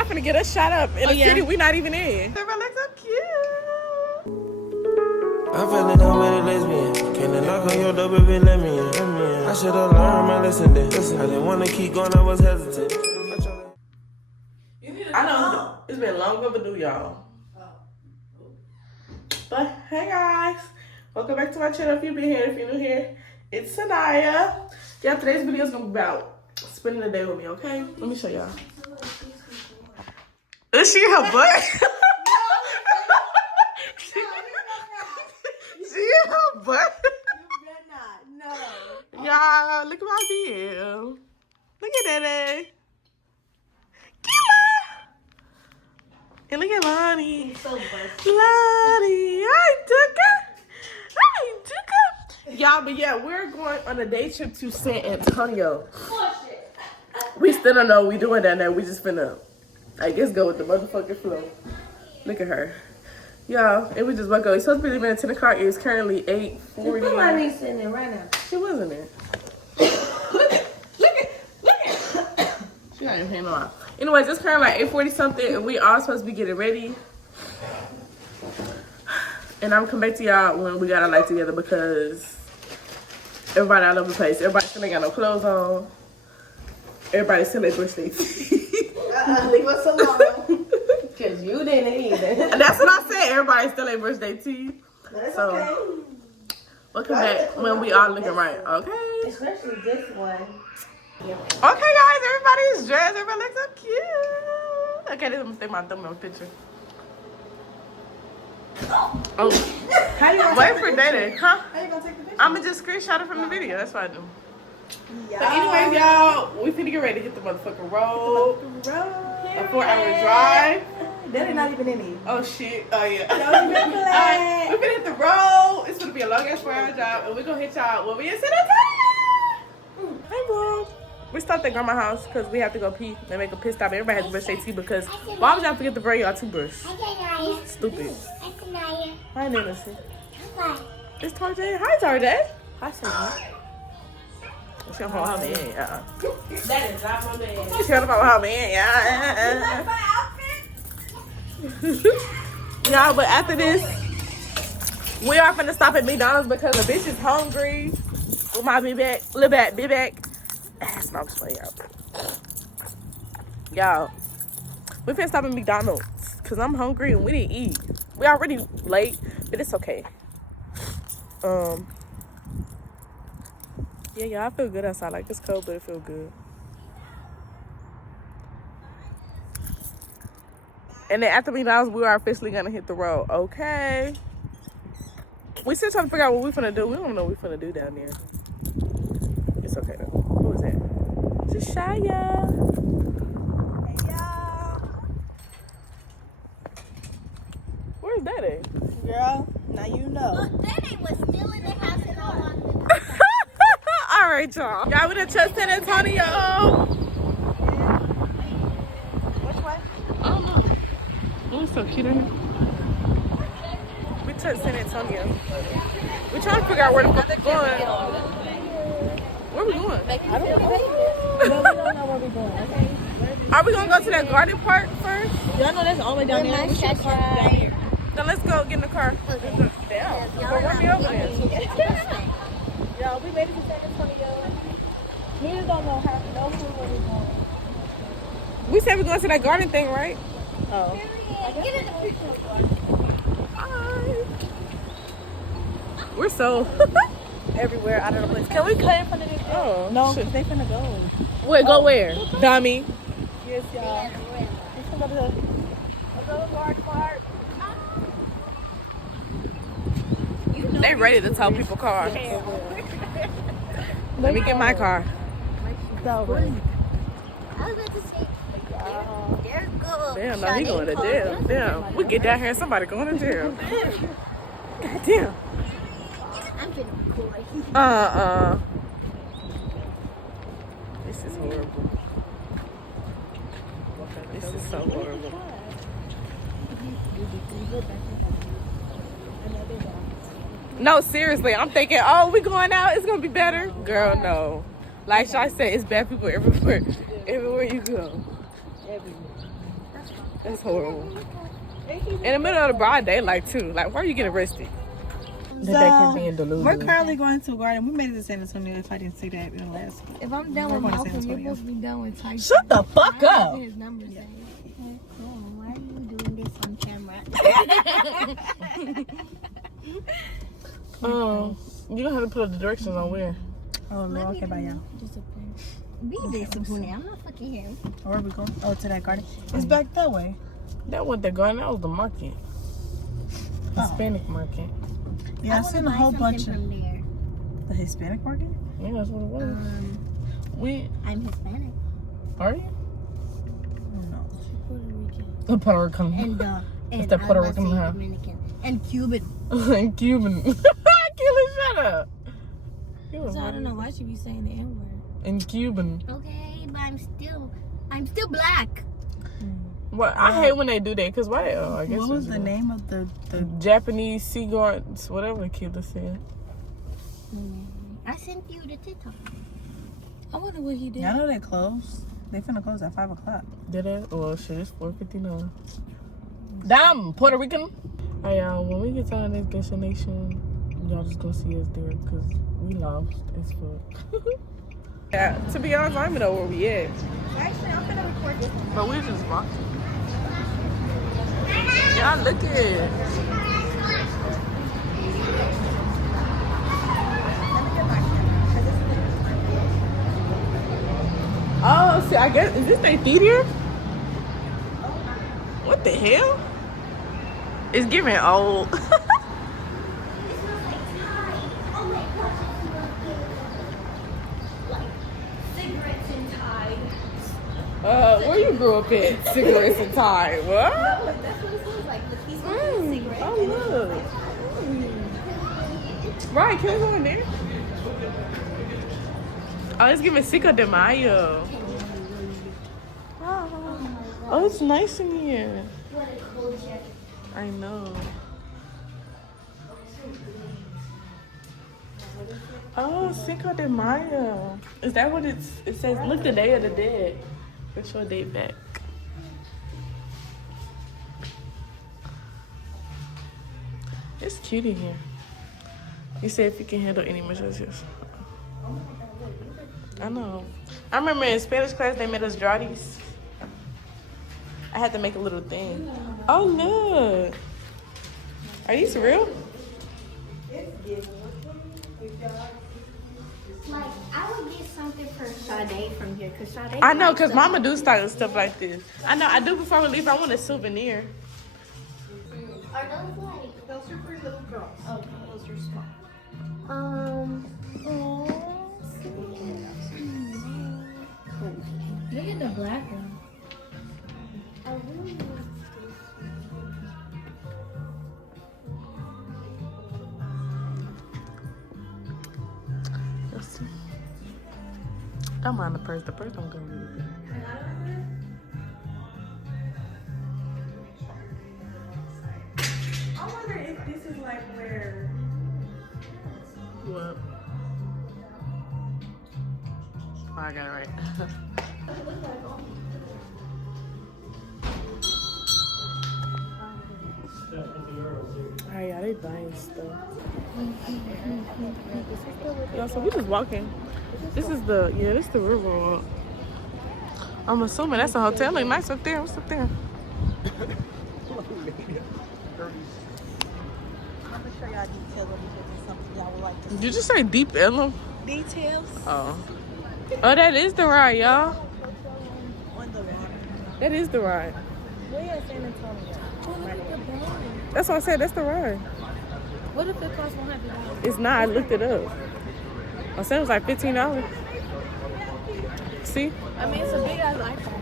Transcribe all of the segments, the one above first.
y'all finna get us shot up in a city we not even in. They look so cute. I fell in love with a lesbian. Can't knock on your door, baby, let me in. I should've learned my lesson then. I didn't wanna keep going, I was hesitant. I know it's been long overdue, y'all. But hey guys, welcome back to my channel. If you've been here, if you're new here, it's Sanaya. Yeah, today's video is gonna be about spending the day with me, okay? Let me show y'all. Is she her butt? She in her butt? You better not. No. Y'all, look at my video. Look at that. Killa. And look at Lonnie. So busted. Lonnie. Hi, Duka. Hi, Duka. Y'all, but yeah, we're going on a day trip to San Antonio. We still don't know what we doing down there. We just finna, I guess, go with the motherfucking flow. Look at her. Y'all, and we just woke up. We're supposed to be leaving at 10 o'clock. It's currently 8:40. Put my niece in there right now. She wasn't there. Look at. She got your hand on. Anyways, it's currently like 8:40 something, and we all supposed to be getting ready. And I'm coming back to y'all when we got our life together because everybody all over the place. Everybody still ain't got no clothes on. Everybody still ain't brushed their teeth. Leave us alone. Because you didn't either. And that's what I said. Everybody still ain't brushed their teeth. That's So, okay. we'll come back when we all looking right, okay? Especially this one. Okay, guys, everybody's dressed. Everybody looks so cute. Okay, this is take my thumbnail picture. Oh, How you gonna wait take for the Dada, huh? How you gonna take the picture? I'ma just screenshot it from the video. That's what I do. Yeah. But anyways, y'all, we finna get ready to hit the motherfucking road. A 4-hour drive. That ain't not even in here. Oh shit. Oh yeah. Don't remember that. Alright, we finna hit the road. It's gonna be a long ass 4-hour drive, and we're gonna hit y'all when we in San Antonio. Hey, bro. We stopped at grandma's house because we have to go pee and make a piss stop. Everybody has to brush their teeth because why would y'all forget to bring y'all toothbrush? Stupid. Hi, Nancy. It's Tarjay. Hi, Tarjay. Hi, Tarjay. She don't know how man. That is not my man. She don't know how man. Yeah. Y'all, but after this, we are finna stop at McDonald's because the bitch is hungry. With my be back. Ass, no, I'm just playing, y'all. We finna stop at McDonald's because I'm hungry and we didn't eat. We already late, but it's okay. Yeah, y'all, I feel good outside. Like, it's cold, but it feels good. And then after McDonald's, we are officially gonna hit the road, okay? We still trying to figure out what we finna do. We don't know what we finna do down there. It's okay though. Who is that? Jashaya. Hey, y'all. Where's that at? Girl, now you know. Look, Daddy was still in the house and all on the All right, y'all. Y'all, we done touched San Antonio. Which way? I don't know. Oh, it's so cute in here. We touched San Antonio. We're trying to figure out where the fuck we're going. Where we going? I don't know. No, we don't know where we're going, okay? Are we gonna go to that garden park first? Y'all know that's all the way down there. We should park down here. Then let's go get in the car. Damn. But we're be over there. Yo, we made it to San Antonio. We just don't know no clue where we're going. We said we're going to that garden thing, right? Oh. Get in the picture. Hi. We're so Everywhere out of the place. Can we cut in front of this? oh No, shit. they finna go. Wait, go where? Dummy. Yes, y'all. We finna go to the garden park. They ready to tow people cars. Let me get my car. So, I was about to say, they're good. Damn, no, he going to jail. Damn, we get down here and somebody going to jail. God damn. I'm gonna record. This is horrible. This is so horrible. No, seriously, I'm thinking, oh, we going out, it's gonna be better. Girl, no. Like Shy said, it's bad people everywhere. Everywhere you go. That's horrible. In the middle of the broad daylight too. Like, why are you getting arrested? So, we're currently going to Garden. We made it to San Antonio. If I didn't say that in the last. If I'm done with Malcolm, you're supposed to be done with Tyson. Shut the fuck up. His number say. Why are you doing this on camera? You don't have to put the directions on where. Oh no, okay, bye y'all. Be disappointed. I'm not fucking him. Where are we going? Oh, to that garden. It's back that way. That wasn't the garden, that was the market. Hispanic market. Yeah, I seen a whole bunch of from there. the Hispanic market. Yeah, that's what it was. I'm Hispanic. Are you? Oh no. Puerto Rican. The Puerto Rican. And It's the Puerto Rican, huh? Dominican. And Cuban. And Cuban. Keely, shut up. So I don't know why she be saying the N-word. And Cuban. Okay, but I'm still black. Well, I hate when they do that, because why? I guess What was the name of the Japanese sea gardens, whatever Keely said. I sent you the TikTok. I wonder what he did. Y'all know they closed. They finna close at 5 o'clock. Did it? Oh shit, it's 4:59. Damn, Puerto Rican. Alright, y'all, when we get to our next destination, y'all just go see us there, because we lost as fuck. Yeah, to be honest, I don't even know where we at. Actually, I'm finna record this one. But we're just walking. Y'all look at it. Oh, see, I guess, is this their theater? What the hell? It's giving old. Where you grew up at? Cigarettes and Tide. What? That's what it smells like. Look, he's smoking a cigarette. Oh, look. Right, can we go in there? Oh, it's giving Cinco de Mayo. Oh, it's nice in here. I know. Oh, Cinco de Mayo. Is that what it says? Look, the Day of the Dead. Put your date back. It's cute in here. You say if you can handle any emergencies. I know. I remember in Spanish class they made us draw these. I had to make a little thing. Oh look. Are these real? Like, I would get something for Sade from here, because Sade... I know, because Mama do style stuff like this. I know, I do before we leave. I want a souvenir. Are those like... Those are for little girls. Okay, those are small. Look at the black one. I really want Let's see. Don't mind the purse. The purse don't go with it. I wonder if this is like where. What? Oh, I got it right. Alright, yeah, they buying stuff. Yo, so we just walking. This is the, this is the river walk. I'm assuming that's a hotel. Look nice up there. What's up there? I'm gonna show y'all details of because it's something y'all would like to see. Did you say Deep Ellum? Details Oh. Oh, that is the ride, y'all. on the water. That is the ride. We're in San Antonio. That's what I said. That's the ride. What if it costs $100? It's not. I looked it up. I said it was like $15. See? I mean, it's a big ass iPhone.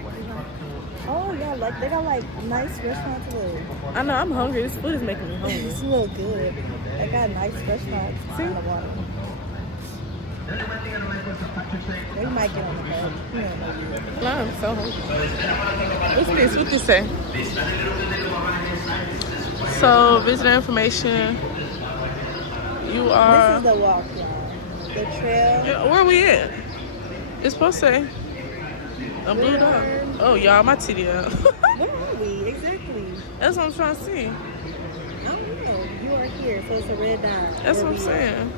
Oh yeah, like they got like nice restaurants. Look, I know. I'm hungry. This food is making me hungry. it's a little good. They got nice restaurants on the water. We might get on the boat. Yeah. No, I'm so hungry. What's this? What this say? So, visitor information. You are. This is the walk, y'all. The trail. Yeah, where we at? It's supposed to say a blue dot. Oh, y'all, my titty out. Where are we exactly? That's what I'm trying to see. I don't know. You are here, so it's a red dot. That's where what I'm we are. saying.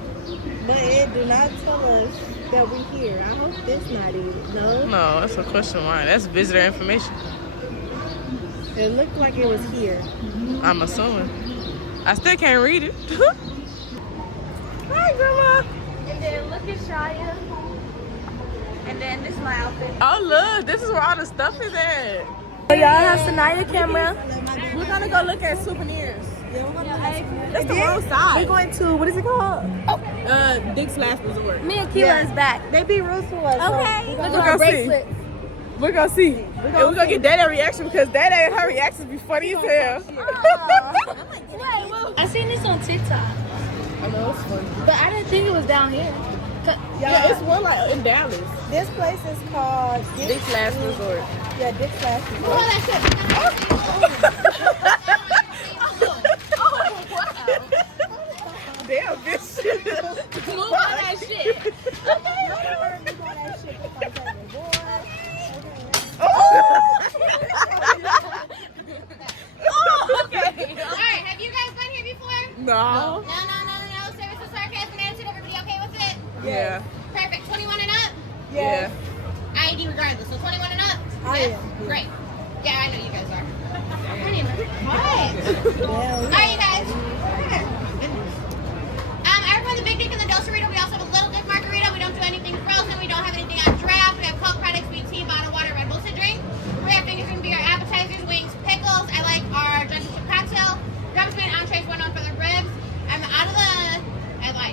But it do not tell us that we're here. I hope this not it. No? No, that's a question mark. That's visitor information. It looked like it was here. I'm assuming. I still can't read it. Hi, Grandma. And then look at Shia. And then this is my outfit. Oh, look. This is where all the stuff is at. So y'all have Sanaya camera. We're going to go look at souvenirs. That's the wrong side. We're going to, what is it called? Dick's Last Resort. Me and Keela is back. They be rude to us. Okay. So We're going to see. We're going to see. And we're going to get that reaction because that ain't her reactions be funny as hell. I seen this on TikTok, I know it's funny. but I didn't think it was down here. Yeah, it's more like in Dallas. This place is called Dick's Last Resort. Yeah, Dick's Last Resort. Damn, bitch. Move on that shit. Alright, have you guys been here before? No. No. Service with sarcasm attitude. Everybody okay with it? Yeah. Perfect. 21 and up? Yeah. ID regardless. So 21 and up? I Yes? am. Great. Yeah, I know you guys are. Alright, you guys. I recommend the Big Dick and the Dosarito. We also have a Little Dick Margarita. We don't do anything frozen. We don't have anything on draft. We have Coke products, sweet tea, bottled water, Red Bull to drink. Reacting is going to be our appetizers, wings, pickles. I like our jungle chip cocktail. Rubs and entrees, one on for the ribs. I'm out of the.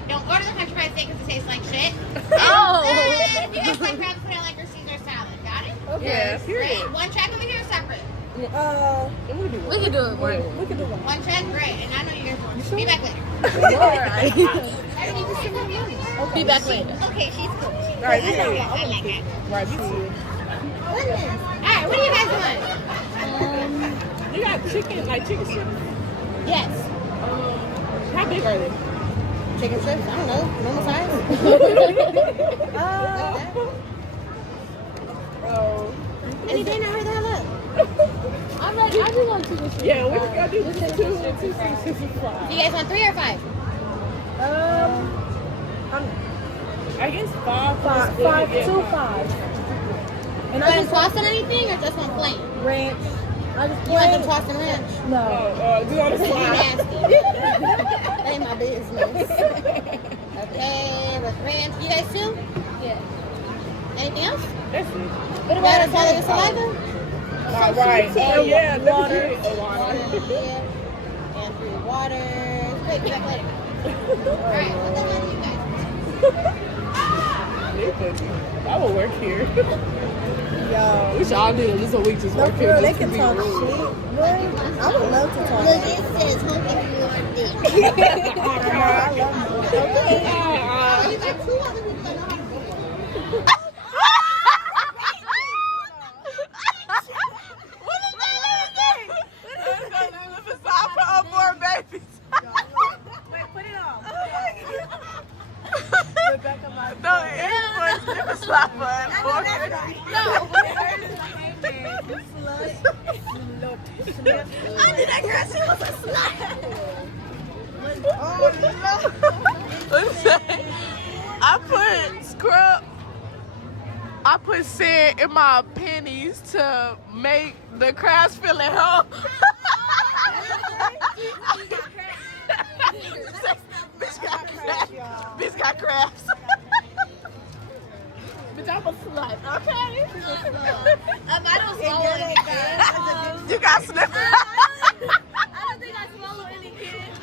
Don't order the country fried steak because it tastes like shit. Oh. And if you guys like crabs, put it like your Caesar salad. Got it? Yeah, Great. period. One check over here, separate. We can do it, boy. We can do one. One check, great. And I know you guys will. Be back later. Be back later. Okay, she's cool. She's Right, cool. period. I like that. Right, me too. Alright, what do you guys want? You got chicken, like chicken strips? Yes. How big are they? Chicken strips? I don't know. Normal size? Oh. Anything that hurt the hell up? I'm like, I just want chicken strips. Yeah, we just gotta do two fries. You guys want 3 or 5? I guess five. Five, Yeah, 2, 5. And I want tossed on anything or just one plain? Ranch. I just You want them tossed in ranch? No. Do on the You slide. nasty. That ain't my business. Okay, with ranch. You guys too? Yeah. Anything else? That's it. What about a salad with saliva? All right. Oh yeah, water. Water here. And 3 waters. Great, be back later. Alright, what the hell do you guys? I will work here. Yo. We should all do this a week, just No, work for here. real, they just to can be talk rude. shit. Really? I would love to talk Look, shit. it says hope if you are deep. I love you. Okay. Oh, you got 2 other people that know how to do it. Wait, put it on. I put sand in my pennies to make the crabs feel at home. Bitch got crabs. Bitch got crabs. Bitch, I'm a slut, okay? I don't swallow any. You got slipped. I don't think I swallow any kids.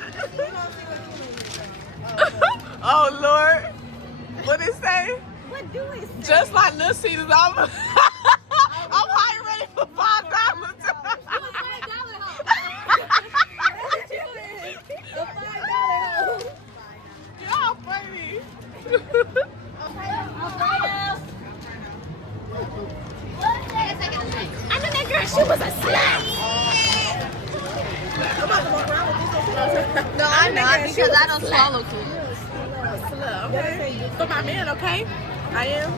Oh, Lord. What did it say? What do it say? Just like Lil Caesars, I'm high ready for $5. Y'all funny. I know that girl, she was a slut. No, I'm not because I don't swallow kids. Okay. For my man, okay? I am.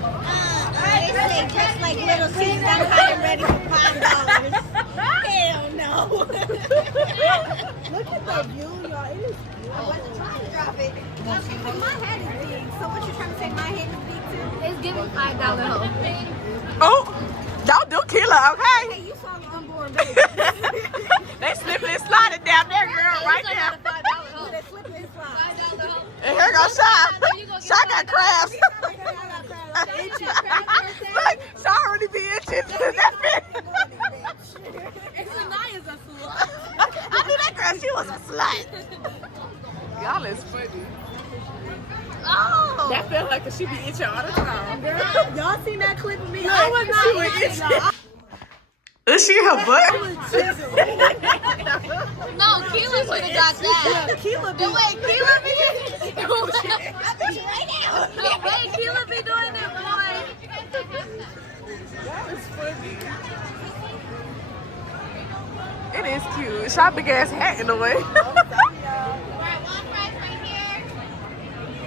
They say just like Little Caesars, I'm high and ready for $5. Look at the view, y'all. It is beautiful. I wasn't trying to drop it. Because my head is big. So what you trying to say? My head is big too? It's giving $5 hole. Oh, don't do killer, okay? Hey, you saw the unborn baby. They slipping and sliding down there, girl, right there. They slip and slide. $5 hole. And here goes Shy. Shy got crabs. Look, Shy already be itching. Sanaya's a slut. I knew that girl, she was a slut. Y'all is funny. Oh. That felt like she be itching all the time. Y'all seen that clip of me? I wasn't she was itching. Is she her butt? No, Keela should have got that. Keela be. The way Keela be the way Keela be doing it, boy. It's funny. It is cute. Shy big ass hat in the way. We're at one fries right here.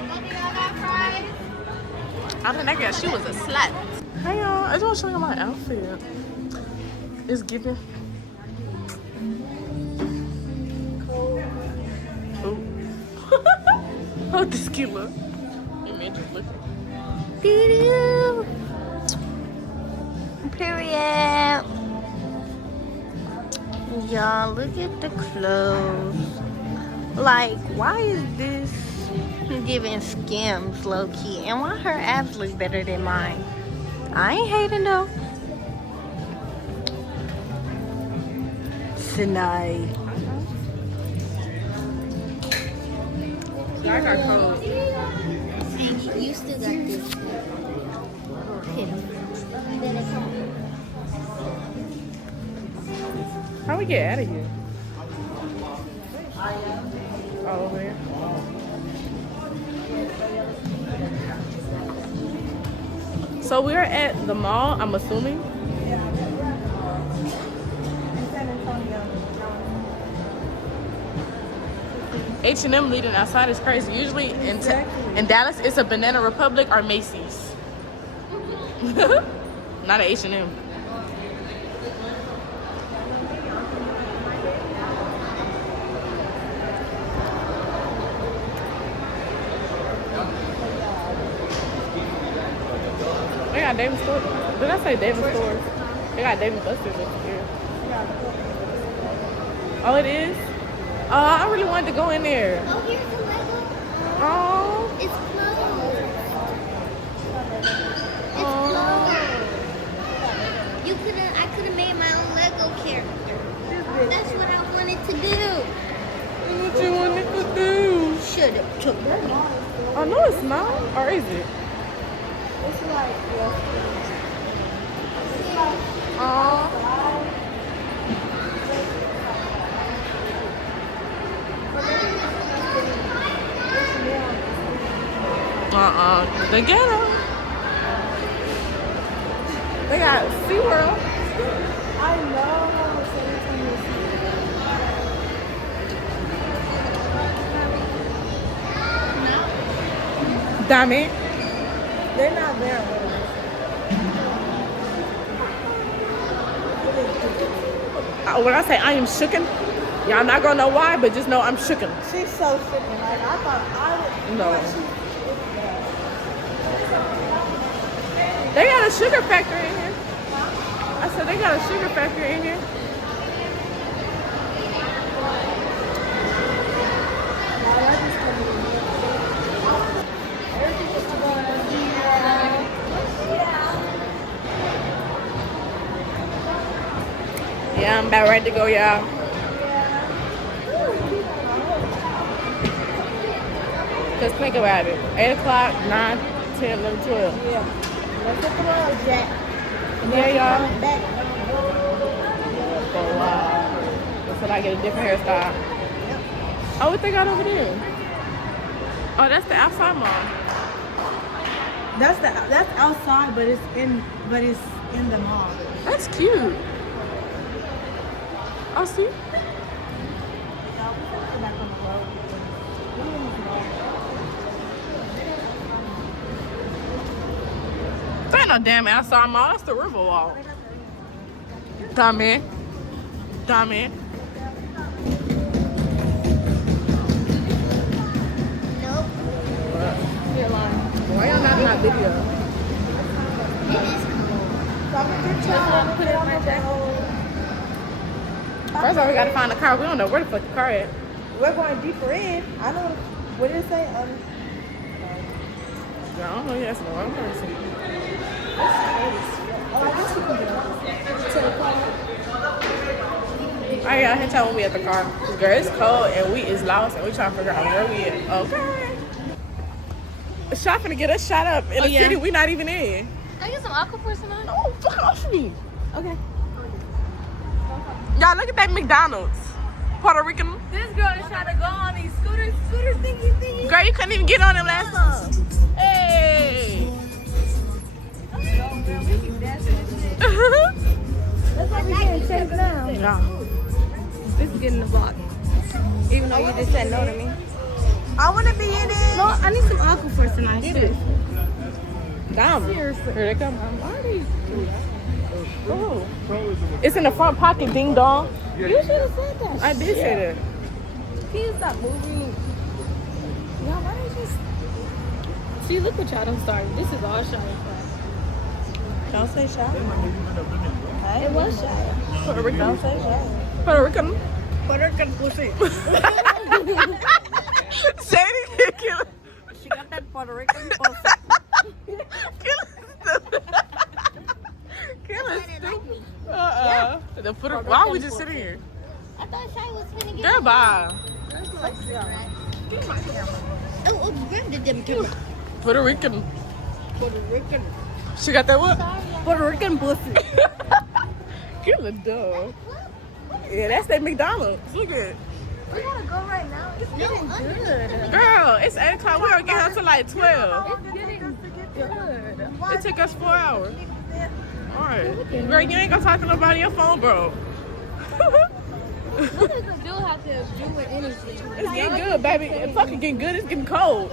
Look at all that fries. I think that girl, she was a slut. Hey y'all, I just want to show you my outfit. It's giving. Oh. Oh, this cute look. Imagine looking. Doo-doo. Period. Y'all, look at the clothes. Like, why is this giving Skims low-key? And why her abs look better than mine? I ain't hating though. Tonight. I got cold. You still got this. How we get out of here? Oh, over there. So we're at the mall, I'm assuming. H&M leading outside is crazy. Usually in Dallas, it's a Banana Republic or Macy's. Not an H&M. They got David Stores. Did I say David Stores? They got David Buster's up here. Oh, it is? I really wanted to go in there. Oh, here's the Lego. Oh. It's closed. It's closed. I could have made my own Lego character. That's what I wanted to do. What you wanted to do? Should have took that. Oh, no, it's not. Or is it? It's like, Oh. The ghetto. They got SeaWorld. I love San Antonio. Damn it. They're not there. When I say I am shooken, y'all not gonna know why, but just know I'm shooken. She's so freaking like I thought I would. No. They got a sugar factory in here. I said they got a sugar factory in here. Yeah, I'm about ready to go, y'all. Just think about it. 8 o'clock, 9, 10, 11, 12. Yeah. Let's look around, Jack. Yeah, y'all. Back. For a while. Until I get a different hairstyle. Oh, what they got over there? Oh, that's the outside mall. That's outside, but it's in the mall. That's cute. Oh, see? That ain't no damn outside mall. That's the Riverwalk. Dummy. not video. So I'm gonna get y'all put it on the road. First of all, we gotta find the car. We don't know where the fuck the car at. We're going deeper in. I know. What did it say? I don't know. Yes, no, I'm gonna see. Oh, I guess we can get on to the car. Alright, y'all, hit y'all when we at the car. Girl, it's cold and we is lost and we trying to figure out where we at. Okay. Shop finna get us shot up in a city we not even in. Can I get some Aquaforce tonight? Oh, fuck off me. Okay. Y'all, look at that McDonald's. Puerto Rican. This girl is trying to go on these scooters thingy. Girl, you couldn't even get on them last time. Hey. That's why we getting chased now. Yeah. This is getting the block. Even though you just said no to me. I want to be in it. No, I need some Aquaforce tonight. Get it. Damn. Here they come. Oh. It's in the front pocket, ding dong. You should have said that. I did say that. Please stop moving. Y'all, why don't you just... See, look what y'all done started. This is all shy. Don't say shy. It was shy. Puerto Rican. Don't say shy. Puerto Rican. Puerto Rican pussy. Say it again, kill. She got that Puerto Rican pussy. Why are we just sitting here? I thought Shy was finna get Girl, bye. Oh, grab the damn camera. Puerto Rican. Puerto Rican. She got that what? Puerto Rican pussy. Kill a dog. Yeah, that's that McDonald's. Look at it. We gotta go right now. It's getting good. Girl, it's 8 o'clock. We're gonna get her to like 12. It's getting good. It took us 4 hours. Alright. Girl, you ain't gonna talk to nobody on your phone, bro. What does a dude have to do with anything? It's getting good, baby. It's fucking getting good. It's getting cold.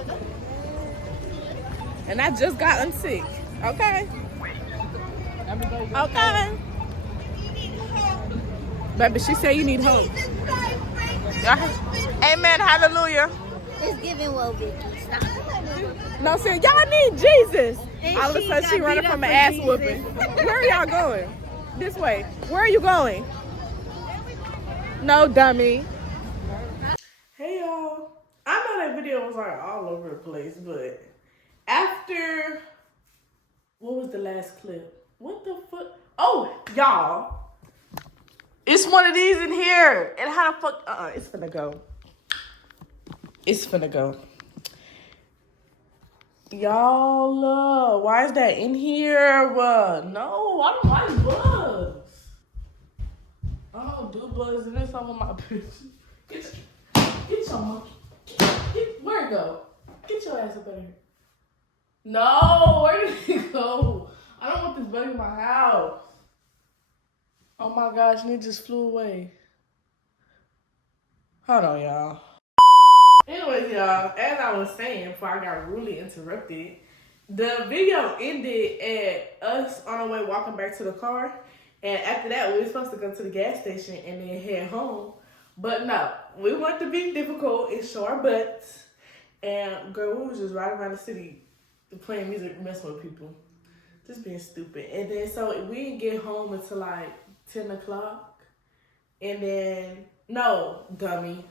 And I just got unsick. Okay? Okay. Baby, she said you need help. Amen. Hallelujah. It's giving well, Vicky. Stop. No, sir. Y'all need Jesus. And All of a she sudden, she got running beat from up an for ass Jesus. whooping. Where are y'all going? This way. Where are you going? No, dummy. Hey, y'all. I know that video was like all over the place, but after, what was the last clip? What the fuck? Oh, y'all. It's one of these in here. And how the fuck? It's finna go. It's finna go. Y'all, why is that in here? No, I don't like bugs. I don't do bugs, and it's all on my picture. Get your monkey. Where it go? Get your ass up in here. No, where did it go? I don't want this bug in my house. Oh my gosh, and it just flew away. Hold on, y'all. Anyways, y'all, as I was saying before I got rudely interrupted, the video ended at us on our way walking back to the car. And after that, we were supposed to go to the gas station and then head home. But no, we wanted to be difficult and show our butts. And girl, we was just riding around the city playing music, messing with people. Just being stupid. And then so we didn't get home until like 10 o'clock. And then, no, dummy.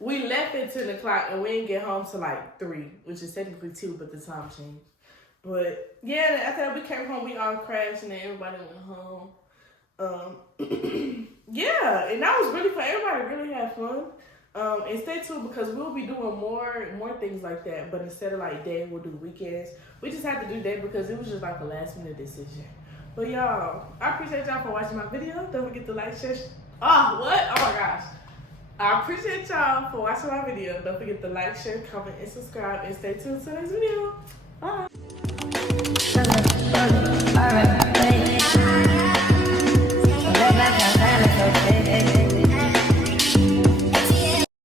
We left at 10 o'clock and we didn't get home till like 3, which is technically 2, but the time changed. But yeah, after that we came home, we all crashed and then everybody went home. Yeah, and that was really fun. Everybody really had fun. And stay tuned because we'll be doing more things like that. But instead of like day, we'll do weekends. We just had to do day because it was just like a last minute decision. But y'all, I appreciate y'all for watching my video. Don't forget to like, share. Oh, what? Oh my gosh. I appreciate y'all for watching my video. Don't forget to like, share, comment, and subscribe. And stay tuned to the next video. Bye.